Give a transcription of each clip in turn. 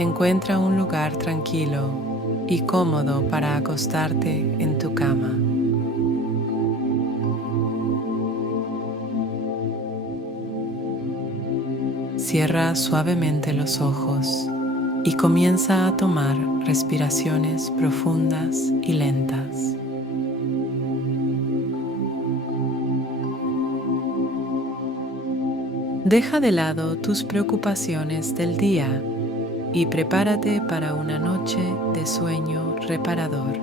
encuentra un lugar tranquilo y cómodo para acostarte en tu cama. Cierra suavemente los ojos y comienza a tomar respiraciones profundas y lentas. Deja de lado tus preocupaciones del día y prepárate para una noche de sueño reparador.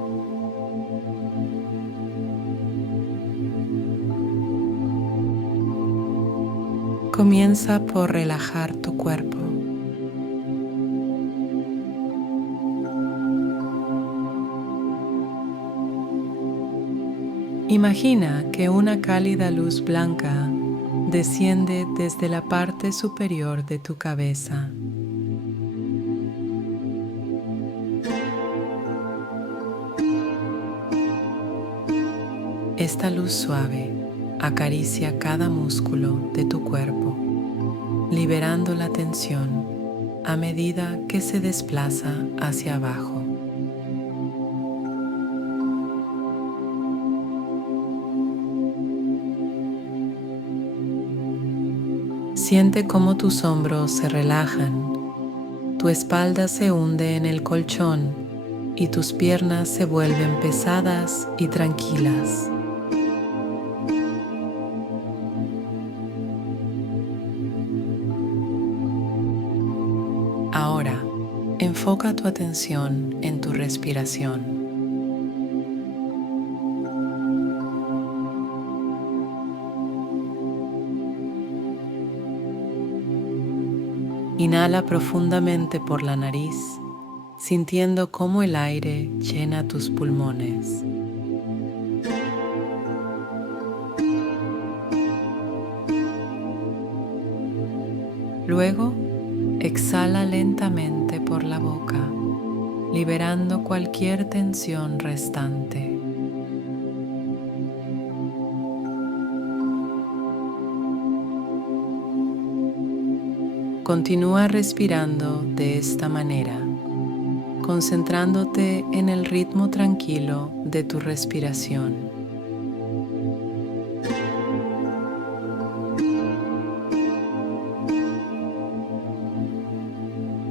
Comienza por relajar tu cuerpo. Imagina que una cálida luz blanca desciende desde la parte superior de tu cabeza. Esta luz suave acaricia cada músculo de tu cuerpo, liberando la tensión a medida que se desplaza hacia abajo. Siente cómo tus hombros se relajan, tu espalda se hunde en el colchón y tus piernas se vuelven pesadas y tranquilas. Ahora, enfoca tu atención en tu respiración. Inhala profundamente por la nariz, sintiendo cómo el aire llena tus pulmones. Luego, exhala lentamente por la boca, liberando cualquier tensión restante. Continúa respirando de esta manera, concentrándote en el ritmo tranquilo de tu respiración.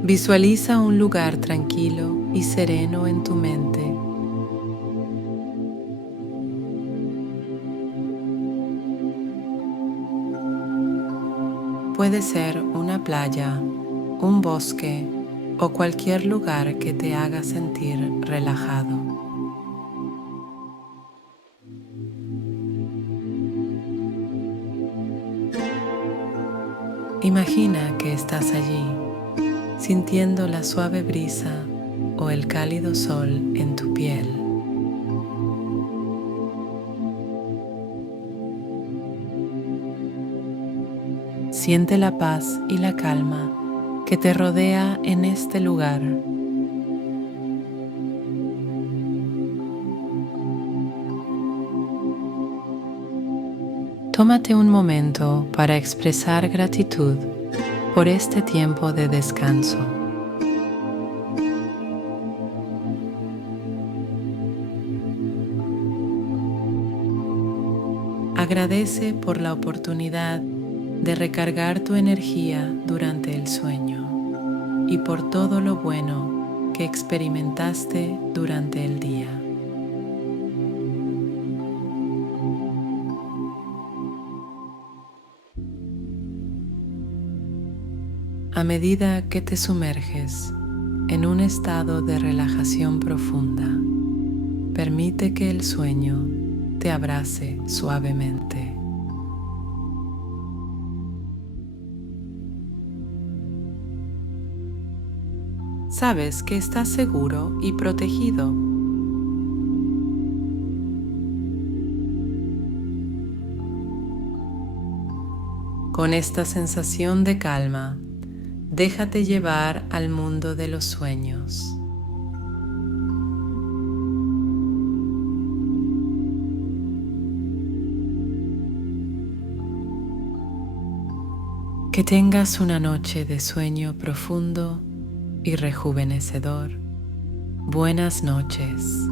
Visualiza un lugar tranquilo y sereno en tu mente. Puede ser una playa, un bosque o cualquier lugar que te haga sentir relajado. Imagina que estás allí, sintiendo la suave brisa o el cálido sol en tu piel. Siente la paz y la calma que te rodea en este lugar. Tómate un momento para expresar gratitud por este tiempo de descanso. Agradece por la oportunidad de recargar tu energía durante el sueño y por todo lo bueno que experimentaste durante el día. A medida que te sumerges en un estado de relajación profunda, permite que el sueño te abrace suavemente. Sabes que estás seguro y protegido. Con esta sensación de calma, déjate llevar al mundo de los sueños. Que tengas una noche de sueño profundo y rejuvenecedor. Buenas noches.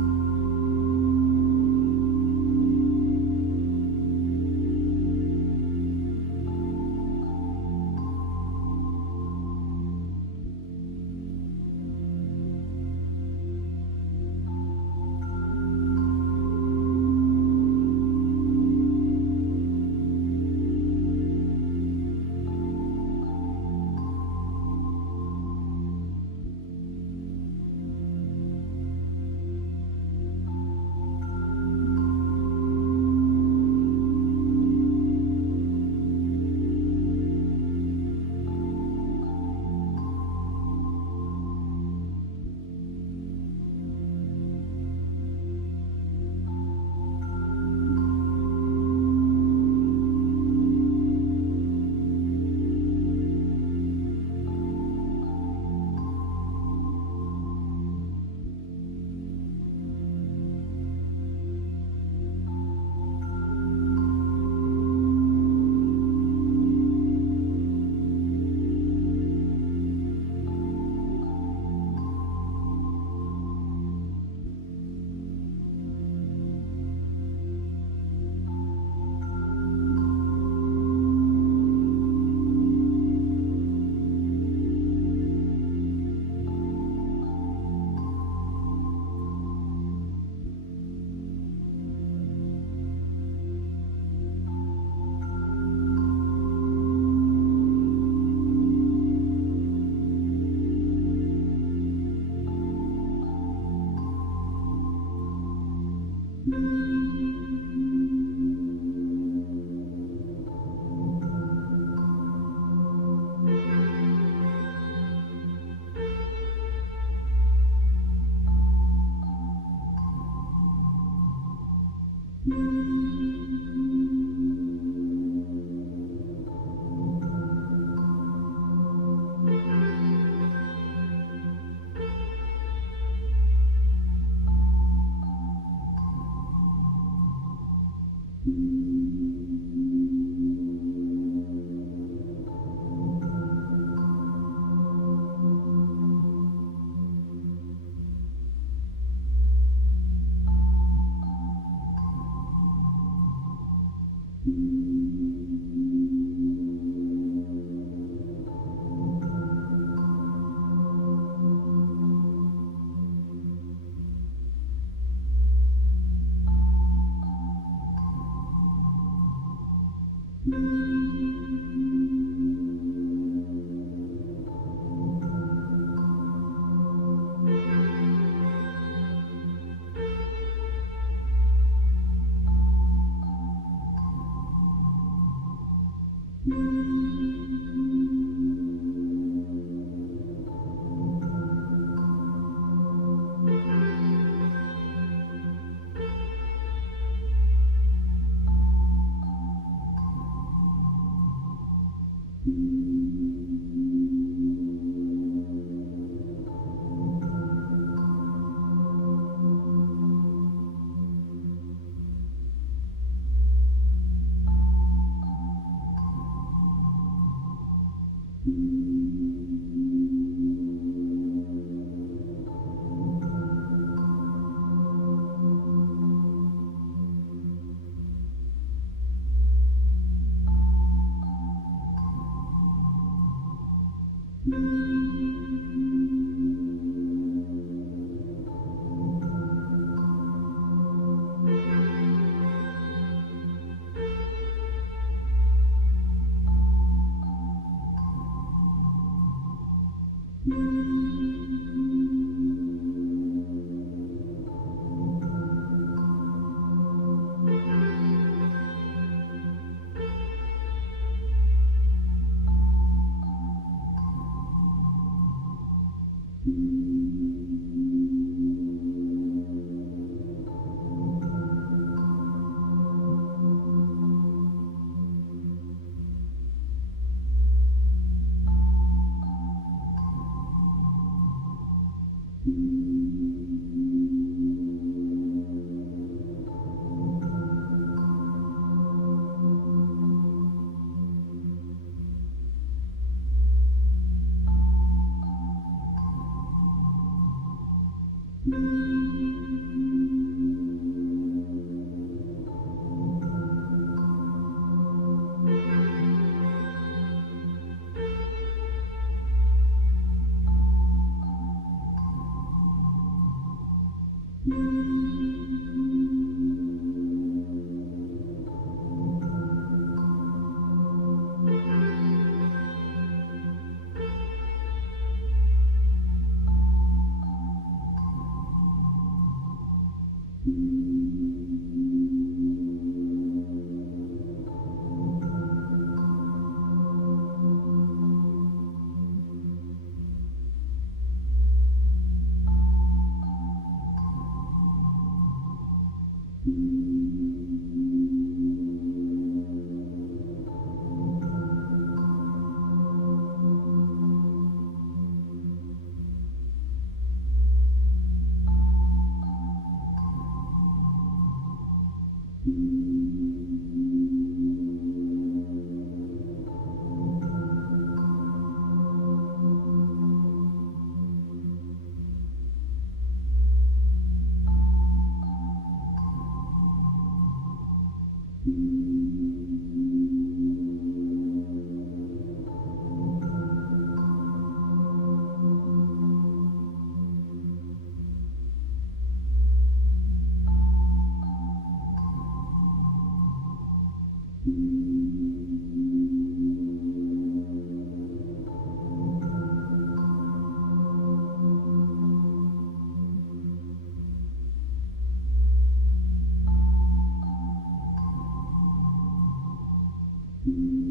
you.